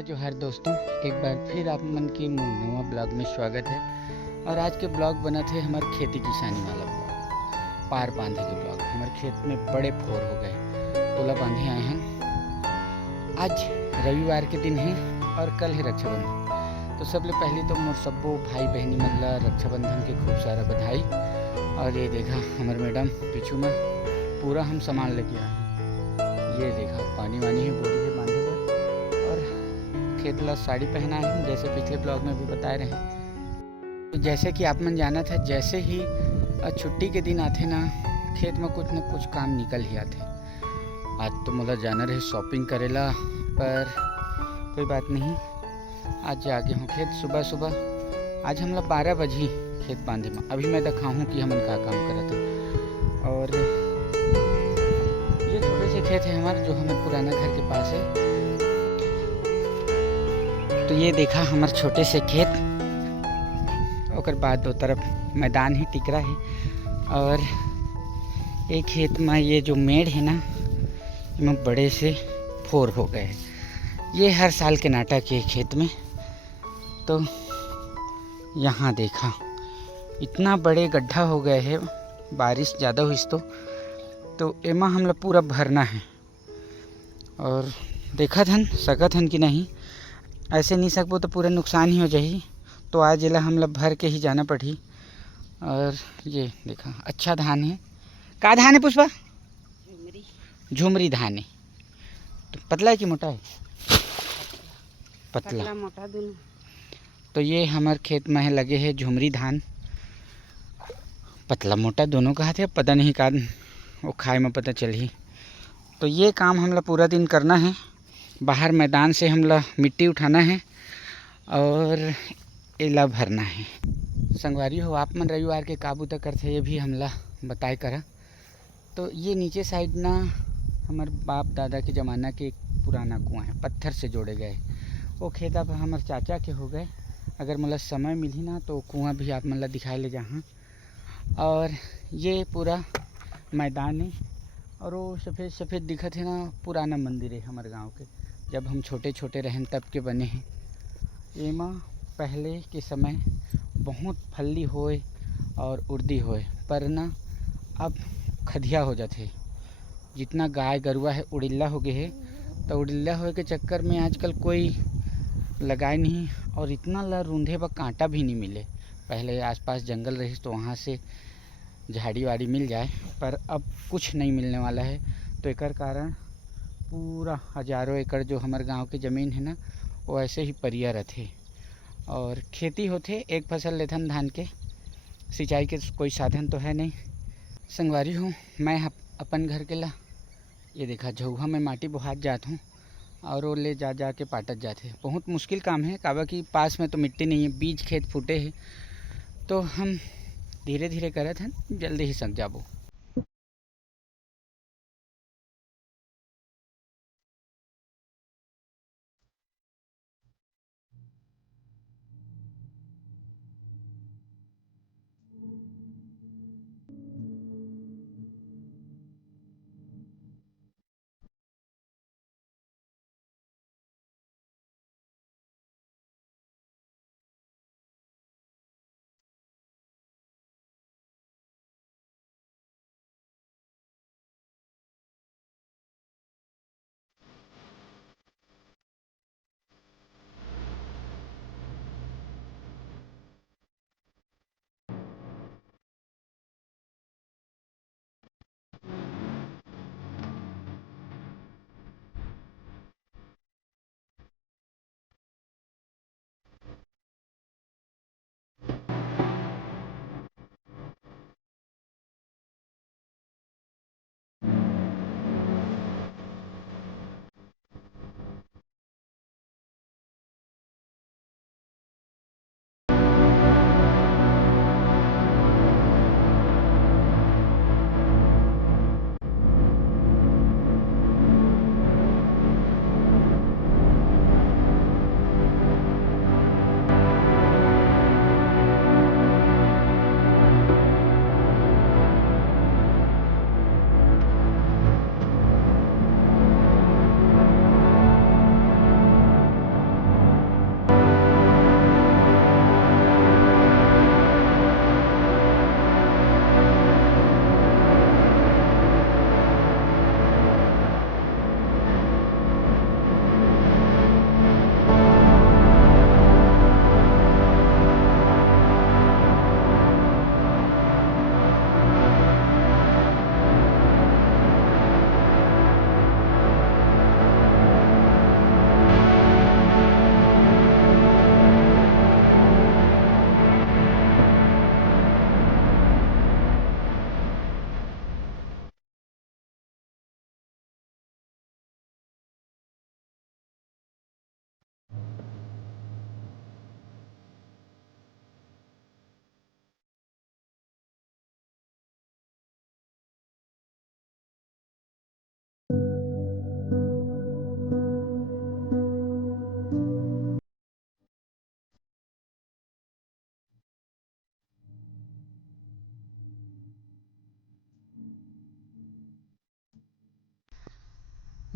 मेरा जोहार दोस्तों, एक बार फिर आप मन के नवा ब्लॉग में स्वागत है। और आज के ब्लॉग बना थे हमारे खेती किसानी वाला ब्लॉग, पार बांधे के ब्लॉग। हमारे खेत में बड़े फोर हो गए, तोला बांधे आए हैं। आज रविवार के दिन है और कल है रक्षाबंधन। तो सबले पहले तो मोर सब्बो भाई बहनी मन ला रक्षाबंधन के खूब सारा बधाई। और ये देखा हमारे मैडम पीछू में पूरा हम सामान लेके आए हैं। ये देखा पानी वानी है, बोरी है बांधे पर, और खेत ला साड़ी पहना है जैसे पिछले ब्लॉग में भी बता रहे हैं। तो जैसे कि आप मन जाना था, जैसे ही छुट्टी के दिन आते ना, खेत में कुछ न कुछ काम निकल ही आते। आज तो मोला जाना रहे शॉपिंग करेला, पर कोई बात नहीं, आज जाके हूँ खेत सुबह सुबह। आज हम लोग 12 बजे खेत बांधे में। अभी मैं दिखाऊँ कि हमन का काम करत है। और ये छोटे से खेत है हमारे, जो हमारे पुराना घर के पास है। तो ये देखा हमारे छोटे से खेत, और बाद दो तरफ मैदान ही टिकरा है। और एक खेत में ये जो मेड़ है ना, इसमें बड़े से फोर हो गए। ये हर साल के नाटक है खेत में। तो यहाँ देखा इतना बड़े गड्ढा हो गए है, बारिश ज़्यादा हुई तो एमा हम लोग पूरा भरना है। और देखा थन सकत हन कि नहीं, ऐसे नहीं सकबो तो पूरा नुकसान ही हो जाही। तो आज एला हम लोग भर के ही जाना पड़ी। और ये देखा अच्छा धान है। का धान है पुष्पा? झुमरी धान है। तो पतला है कि मोटा है? पतला मोटा दोनों। तो ये हमारे खेत में है लगे है झुमरी धान। पतला मोटा दोनों का है, पता नहीं का वो खाए में पता चल ही। तो ये काम हम लोग पूरा दिन करना है। बाहर मैदान से हम लोग मिट्टी उठाना है और एला भरना है। संगवारी हो, आप मन रविवार के काबू तक करते, ये भी हमला बताए करा। तो ये नीचे साइड ना हमारे बाप दादा के ज़माना के एक पुराना कुआं है, पत्थर से जोड़े गए। वो खेत अब हमारे चाचा के हो गए। अगर मतलब समय मिली ना तो कुआं भी आप मतलब दिखाए ले जहाँ। और ये पूरा मैदान है। और वो सफ़ेद सफ़ेद दिखत है ना, पुराना मंदिर है हमारे गांव के, जब हम छोटे छोटे रहें तब के बने हैं। एमा पहले के समय बहुत फल्ली होए और उर्दी होए, पर ना अब खदिया हो जाते। जितना गाय गरुआ है उड़िल्ला हो गए है। तो उड़िल्ला होए के चक्कर में आजकल कोई लगाए नहीं, और इतना ला रूंधे व कांटा भी नहीं मिले। पहले आसपास जंगल रही तो वहाँ से झाड़ी वाड़ी मिल जाए, पर अब कुछ नहीं मिलने वाला है। तो एक कारण पूरा हजारों एकड़ जो हमारे गांव की ज़मीन है ना, वो ऐसे ही परिया रहते। और खेती होते, एक फसल लेथन धान के, सिंचाई के कोई साधन तो है नहीं। संगवारी हूँ मैं अपन घर के ला ये देखा झउहा में माटी बोहात जात हूँ, और वो ले जा जा के पाटत जाते। बहुत मुश्किल काम है, काबा कि पास में तो मिट्टी नहीं है, बीज खेत फूटे हैं। तो हम धीरे धीरे करत हन, जल्दी ही सक जाबो।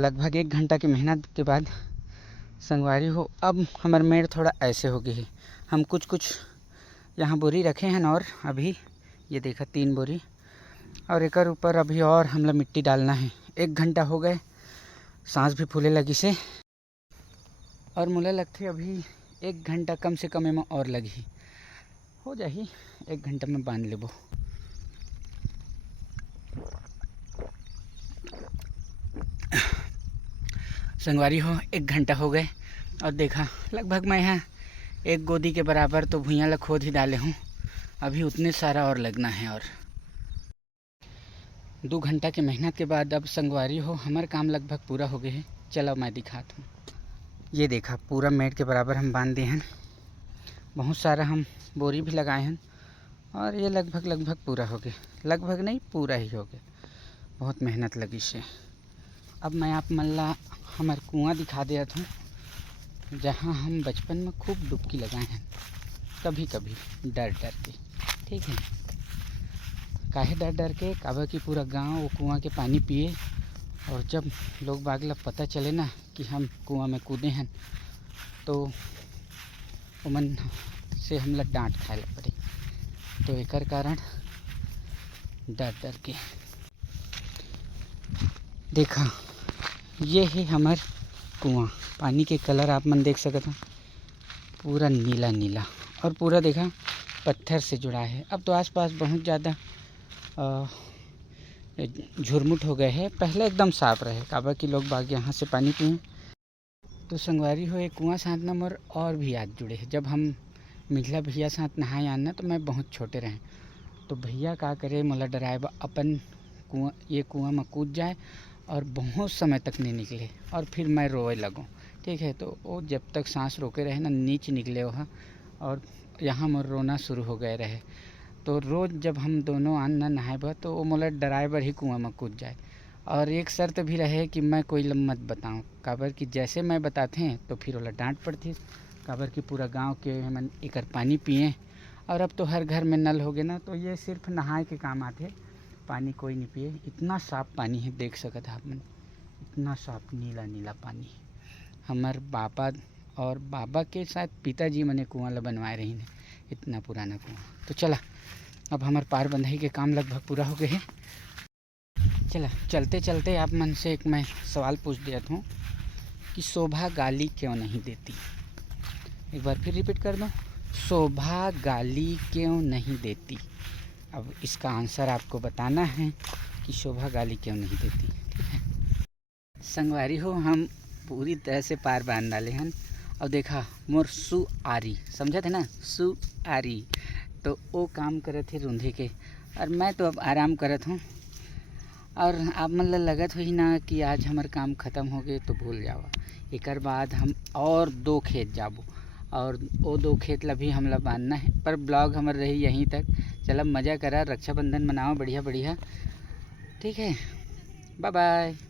लगभग 1 घंटा की मेहनत के बाद संगवारी हो अब हमार मेड़ थोड़ा ऐसे हो गई है। हम कुछ यहाँ बोरी रखे हैं और अभी ये देखा 3 बोरी और एक ऊपर अभी और हमला मिट्टी डालना है। 1 घंटा हो गए, सांस भी फूले लगी से और मुझे लगती अभी 1 घंटा कम से कम में और लगी हो जाही। 1 घंटा में बांध लेबो। संगवारी हो 1 घंटा हो गए और देखा लगभग मैं यहाँ 1 गोदी के बराबर तो भुइयाँ ला खोद ही डाले हूँ। अभी उतने सारा और लगना है और 2 घंटा की मेहनत के बाद अब संगवारी हो हमारा काम लगभग पूरा हो गया है। चलो मैं दिखाता हूँ। ये देखा पूरा मेड़ के बराबर हम बांध दिए हैं। बहुत सारा हम बोरी भी लगाए हैं और ये लगभग पूरा हो गया। लगभग नहीं पूरा ही हो गया। बहुत मेहनत लगी से। अब मैं आप मन ला हमारे कुआँ दिखा दिया था जहाँ हम बचपन में खूब डुबकी लगाए हैं, कभी कभी डर के। ठीक है, काहे डर के काबा कि पूरा गांव वो कुआँ के पानी पिए और जब लोग बागला पता चले ना कि हम कुआँ में कूदे हैं तो उमन से हमला डांट खाए ला पड़े। तो एकर कारण डर के देखा ये है हमार कुआँ। पानी के कलर आप मन देख सकते हैं, पूरा नीला नीला और पूरा देखा पत्थर से जुड़ा है। अब तो आसपास बहुत ज़्यादा झुरमुट हो गए हैं, पहले एकदम साफ रहे काबा कि लोग बाग यहाँ से पानी पिए। तो संगवारी हो एक कुआँ साथ न मोर और भी याद जुड़े हैं। जब हम मिथिला भैया साथ नहाए आना तो मैं बहुत छोटे रहे तो भैया का करे मोला डराए अपन कुआँ में कूद जाए और बहुत समय तक नहीं निकले और फिर मैं रोए लगूँ। ठीक है, तो वो जब तक सांस रोके रहे ना नीचे निकले वहाँ और यहाँ मोर रोना शुरू हो गए रहे। तो रोज़ जब हम दोनों आन न नहाए तो वो मोला डराए बर ही कुआँ में कूद जाए। और एक शर्त भी रहे कि मैं कोई मत बताऊँ, काबर कि जैसे मैं बताते हैं तो फिर वाला डांट पड़ती। काबर कि पूरा गांव के मन एकर पानी पिए और अब तो हर घर में नल हो गए ना, तो ये सिर्फ नहाए के काम आते, पानी कोई नहीं पिए। इतना साफ पानी है, देख सकते आप मन, इतना साफ नीला नीला पानी। हमार बाबा और बाबा के साथ पिताजी मने कुआँ ला बनवाए रही ने, इतना पुराना कुआँ। तो चला अब हमार पार बंधाई के काम लगभग पूरा हो गए है। चला चलते चलते आप मन से एक मैं सवाल पूछ दिया था कि शोभा गाली क्यों नहीं देती। एक बार फिर रिपीट कर दो, शोभा गाली क्यों नहीं देती। अब इसका आंसर आपको बताना है कि शोभा गाली क्यों नहीं देती। ठीक है संगवारी हो, हम पूरी तरह से पार बांध डाले हैं और देखा मोर सु आरी, समझा थे ना, सु आरी तो वो काम करे थे रूंधे के और मैं तो अब आराम करत हूँ। और आप मन लगत हो ही ना कि आज हमार काम ख़त्म हो गए तो भूल जाओ। एक बाद हम और 2 खेत जाबो और वो 2 खेत ला भी हमला बांधना है। पर ब्लॉग हमार रही यहीं तक। चलो मज़ा करा, रक्षाबंधन मनाओ बढ़िया बढ़िया। ठीक है, बाय बाय।